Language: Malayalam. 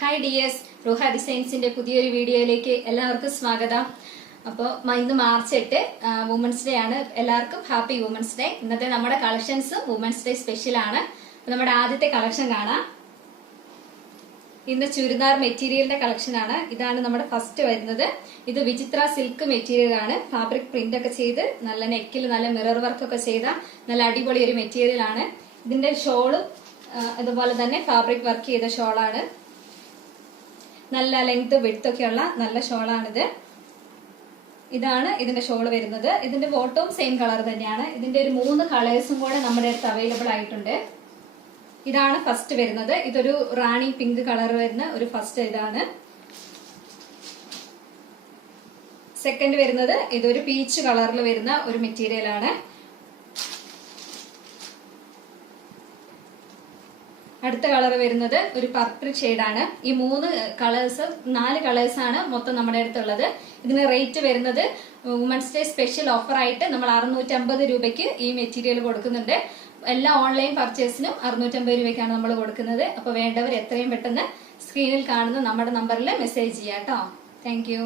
ഹായ് ഡിയേഴ്സ്, റുഹ ഡിസൈൻസിന്റെ പുതിയൊരു വീഡിയോയിലേക്ക് എല്ലാവർക്കും സ്വാഗതം. അപ്പോൾ ഇന്ന് മാർച്ച് 8 വുമൻസ് ഡേ ആണ്. എല്ലാവർക്കും ഹാപ്പി വുമൻസ് ഡേ. ഇന്നത്തെ നമ്മുടെ കളക്ഷൻസ് വുമൻസ് ഡേ സ്പെഷ്യൽ ആണ്. നമ്മുടെ ആദ്യത്തെ കളക്ഷൻ കാണാം. ഇന്ന് ചുരിദാർ മെറ്റീരിയലിന്റെ കളക്ഷൻ ആണ്. ഇതാണ് നമ്മുടെ ഫസ്റ്റ് വരുന്നത്. ഇത് വിചിത്ര സിൽക്ക് മെറ്റീരിയൽ ആണ്. ഫാബ്രിക് പ്രിന്റ് ഒക്കെ ചെയ്ത് നല്ല നെക്കിൽ നല്ല മിറർ വർക്ക് ഒക്കെ ചെയ്ത നല്ല അടിപൊളി ഒരു മെറ്റീരിയൽ ആണ്. ഇതിന്റെ ഷോളും അതുപോലെ തന്നെ ഫാബ്രിക് വർക്ക് ചെയ്ത ഷോളാണ്. നല്ല ലെങ്ത് വിഡ്ത്ത് ഒക്കെയുള്ള നല്ല ഷോളാണിത്. ഇതാണ് ഇതിന്റെ ഷോള് വരുന്നത്. ഇതിന്റെ ബോട്ടവും സെയിം കളർ തന്നെയാണ്. ഇതിന്റെ ഒരു 3 കളേഴ്സും കൂടെ നമ്മുടെ അടുത്ത് അവൈലബിൾ ആയിട്ടുണ്ട്. ഇതാണ് ഫസ്റ്റ് വരുന്നത്. ഇതൊരു റാണി പിങ്ക് കളർ വരുന്ന ഒരു ഫസ്റ്റ് ഇതാണ്. സെക്കൻഡ് വരുന്നത് ഇതൊരു പീച്ച് കളറിൽ വരുന്ന ഒരു മെറ്റീരിയൽ ആണ്. അടുത്ത കളർ വരുന്നത് ഒരു പർപ്പിൾ ഷെയ്ഡാണ്. ഈ 4 കളേഴ്സ് ആണ് മൊത്തം നമ്മുടെ അടുത്തുള്ളത്. ഇതിന് റേറ്റ് വരുന്നത് വുമൻസ് ഡേ സ്പെഷ്യൽ ഓഫർ ആയിട്ട് നമ്മൾ 650 രൂപയ്ക്ക് ഈ മെറ്റീരിയൽ കൊടുക്കുന്നുണ്ട്. എല്ലാ ഓൺലൈൻ പർച്ചേസിനും 650 രൂപയ്ക്കാണ് നമ്മൾ കൊടുക്കുന്നത്. അപ്പൊ വേണ്ടവർ എത്രയും പെട്ടെന്ന് സ്ക്രീനിൽ കാണുന്ന നമ്മുടെ നമ്പറിൽ മെസ്സേജ് ചെയ്യാം കേട്ടോ. Thank you.